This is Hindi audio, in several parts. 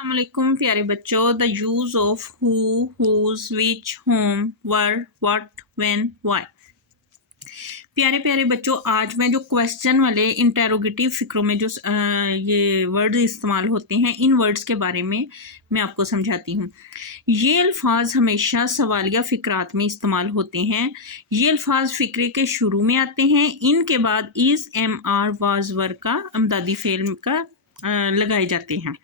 अस्सलामुअलैकुम प्यारे बच्चों। The use of who, whose, which, whom, where, what, when, why. प्यारे प्यारे बच्चों, आज मैं जो क्वेश्चन वाले इंटेरोगेटिव फिक्रों में जो ये वर्ड इस्तेमाल होते हैं, इन वर्ड्स के बारे में मैं आपको समझाती हूँ। ये अल्फाज हमेशा सवालिया फ़िक्रात में इस्तेमाल होते हैं। ये अल्फाज फ़िक्रे के शुरू में आते हैं। इनके बाद इज़, एम, आर, वाज, वर का अमदादी फेल का लगाए जाते हैं।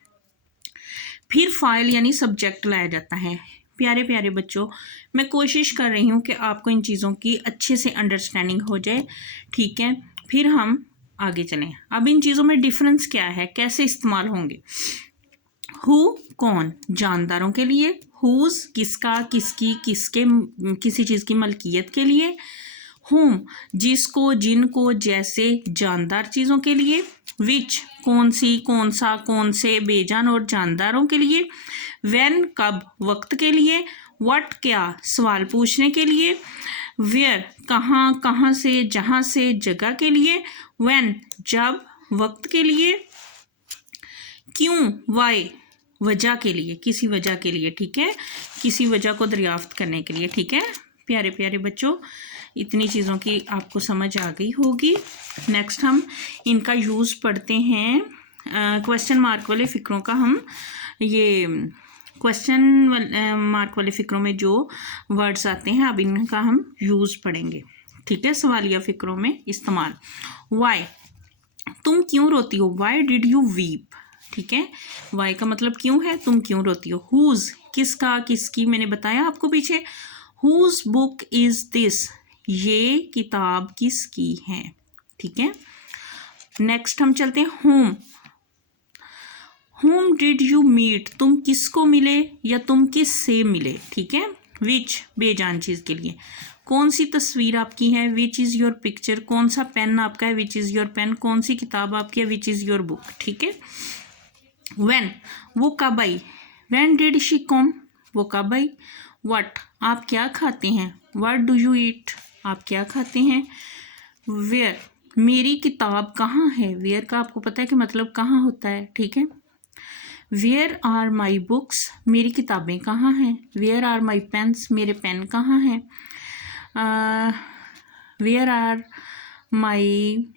फिर फाइल यानी सब्जेक्ट लाया जाता है। प्यारे प्यारे बच्चों, मैं कोशिश कर रही हूँ कि आपको इन चीज़ों की अच्छे से अंडरस्टैंडिंग हो जाए, ठीक है। फिर हम आगे चलें। अब इन चीज़ों में डिफरेंस क्या है, कैसे इस्तेमाल होंगे। हु कौन, जानदारों के लिए। हुज किसका, किसकी, किसके, किसी चीज़ की मलकियत के लिए। होम जिसको, जिनको, जैसे, जानदार चीज़ों के लिए। विच कौन सी, कौन सा, कौन से, बेजान और जानदारों के लिए। व्हेन कब, वक्त के लिए। व्हाट क्या, सवाल पूछने के लिए। वेयर कहाँ, कहाँ से, जहाँ से, जगह के लिए। व्हेन जब, वक्त के लिए। क्यों, वाई वजह के लिए, किसी वजह के लिए, ठीक है, किसी वजह को दरियाफ्त करने के लिए, ठीक है। प्यारे प्यारे बच्चों, इतनी चीज़ों की आपको समझ आ गई होगी। नेक्स्ट हम इनका यूज़ पढ़ते हैं। क्वेश्चन मार्क वाले फ़िक्रों का हम ये क्वेश्चन मार्क वाले फ़िक्रों में जो वर्ड्स आते हैं, अब इनका हम यूज़ पढ़ेंगे, ठीक है। सवालिया फ़िक्रों में इस्तेमाल। वाई तुम क्यों रोती हो। वाई डिड यू वीप, ठीक है। वाई का मतलब क्यों है, तुम क्यों रोती हो। हुज किसका, किसकी, मैंने बताया आपको पीछे। हुज बुक इज़ दिस, ये किताब किसकी है, ठीक है। नेक्स्ट हम चलते हैं whom. Whom did you meet, तुम किसको मिले या तुम किससे मिले, ठीक है। विच बेजान चीज़ के लिए। कौन सी तस्वीर आपकी है, विच इज़ योर पिक्चर। कौन सा पेन आपका है, विच इज़ योर पेन। कौन सी किताब आपकी है, विच इज़ योर बुक, ठीक है। व्हेन वो कब आई। व्हेन डिड शी कम, वो कब आई। व्हाट आप क्या खाते हैं। व्हाट डू यू ईट, आप क्या खाते हैं। वेयर मेरी किताब कहाँ है। वेयर का आपको पता है कि मतलब कहाँ होता है, ठीक है। वेयर आर माई बुक्स, मेरी किताबें कहाँ हैं। वेयर आर माई पेन्स, मेरे पेन कहाँ हैं। वेयर आर माई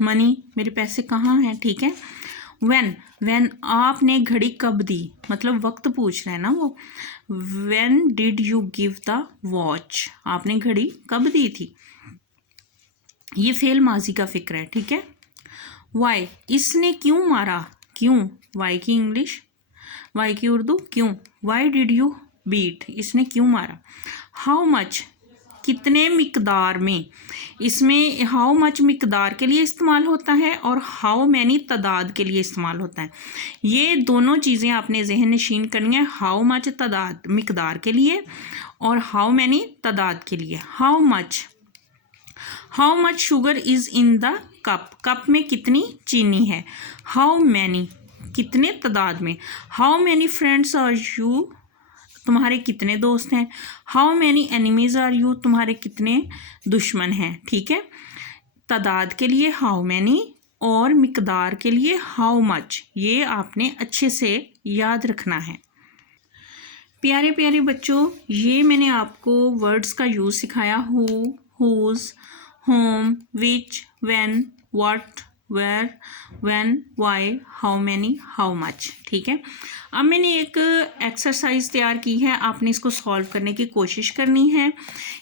मनी, मेरे पैसे कहाँ हैं, ठीक है। व्हेन आपने घड़ी कब दी, मतलब वक्त पूछ रहे हैं ना वो। When did you give the watch, आपने घड़ी कब दी थी। ये फेल माजी का फिक्र है, ठीक है। वाई इसने क्यों मारा। क्यों वाई की इंग्लिश, वाई की उर्दू क्यों। वाई डिड यू बीट, इसने क्यों मारा। हाउ मच कितने मिकदार में, इसमें हाउ मच मिकदार के लिए इस्तेमाल होता है और हाउ मैनी तादाद के लिए इस्तेमाल होता है। ये दोनों चीज़ें आपने जहन नशीन करनी है। हाउ मच तादाद मिकदार के लिए और हाउ मैनी तादाद के लिए। How much sugar is in the cup, cup में कितनी चीनी है। हाउ मैनी कितने तादाद में। How many friends are you, तुम्हारे कितने दोस्त हैं। How many enemies are you, तुम्हारे कितने दुश्मन हैं, ठीक है। तादाद के लिए हाउ मैनी और मिकदार के लिए हाउ मच, ये आपने अच्छे से याद रखना है। प्यारे प्यारे बच्चों, ये मैंने आपको वर्ड्स का यूज़ सिखाया। Who, whose, whom, which, when, what, where, when, why, how many, how much, ठीक है। अब मैंने एक एक्सरसाइज तैयार की है, आपने इसको सॉल्व करने की कोशिश करनी है।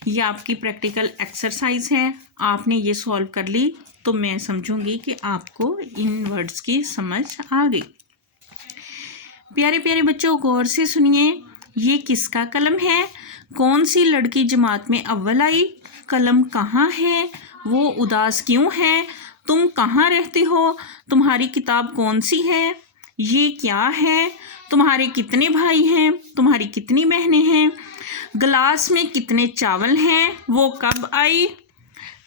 ये आपकी प्रैक्टिकल एक्सरसाइज है, आपने ये सॉल्व कर ली तो मैं समझूंगी कि आपको इन वर्ड्स की समझ आ गई। प्यारे प्यारे बच्चों, गौर से सुनिए। ये किसका कलम है। कौन सी लड़की जमात में अव्वल आई। कलम कहाँ है, वो उदास क्यों है। तुम कहाँ रहते हो, तुम्हारी किताब कौन सी है। ये क्या है, तुम्हारे कितने भाई हैं, तुम्हारी कितनी बहनें हैं। गिलास में कितने चावल हैं, वो कब आई।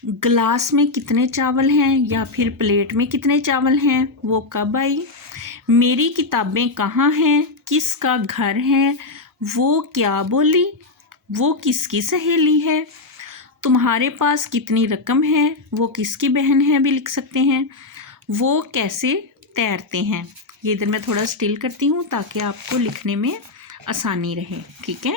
गिलास में कितने चावल हैं या फिर प्लेट में कितने चावल हैं, वो कब आई। मेरी किताबें कहाँ हैं, किसका घर है, वो क्या बोली, वो किसकी सहेली है। तुम्हारे पास कितनी रकम है, वो किसकी बहन है भी लिख सकते हैं। वो कैसे तैरते हैं, ये इधर मैं थोड़ा स्टिल करती हूँ ताकि आपको लिखने में आसानी रहे। ठीक है,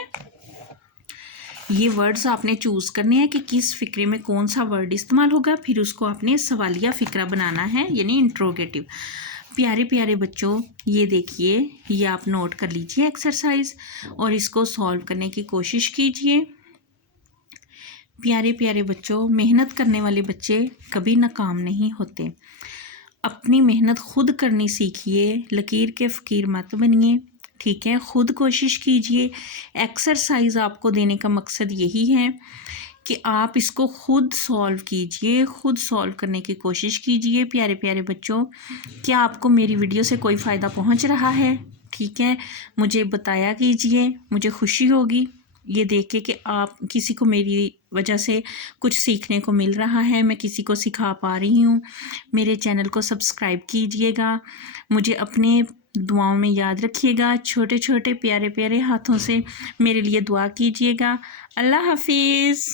ये वर्ड्स आपने चूज़ करने हैं कि किस फ़िक्रे में कौन सा वर्ड इस्तेमाल होगा, फिर उसको आपने सवालिया फ़िक्रा बनाना है, यानी इंट्रोगेटिव। प्यारे प्यारे बच्चों, ये देखिए, ये आप नोट कर लीजिए एक्सरसाइज और इसको सॉल्व करने की कोशिश कीजिए। प्यारे प्यारे बच्चों, मेहनत करने वाले बच्चे कभी नाकाम नहीं होते। अपनी मेहनत खुद करनी सीखिए, लकीर के फ़कीर मत बनिए। ठीक है, खुद कोशिश कीजिए। एक्सरसाइज आपको देने का मकसद यही है कि आप इसको खुद सॉल्व कीजिए, खुद सॉल्व करने की कोशिश कीजिए। प्यारे प्यारे बच्चों, क्या आपको मेरी वीडियो से कोई फ़ायदा पहुंच रहा है? ठीक है, मुझे बताया कीजिए, मुझे खुशी होगी ये देख के कि आप किसी को मेरी वजह से कुछ सीखने को मिल रहा है, मैं किसी को सिखा पा रही हूँ। मेरे चैनल को सब्सक्राइब कीजिएगा, मुझे अपने दुआओं में याद रखिएगा। छोटे छोटे प्यारे प्यारे हाथों से मेरे लिए दुआ कीजिएगा। अल्लाह हाफिज़।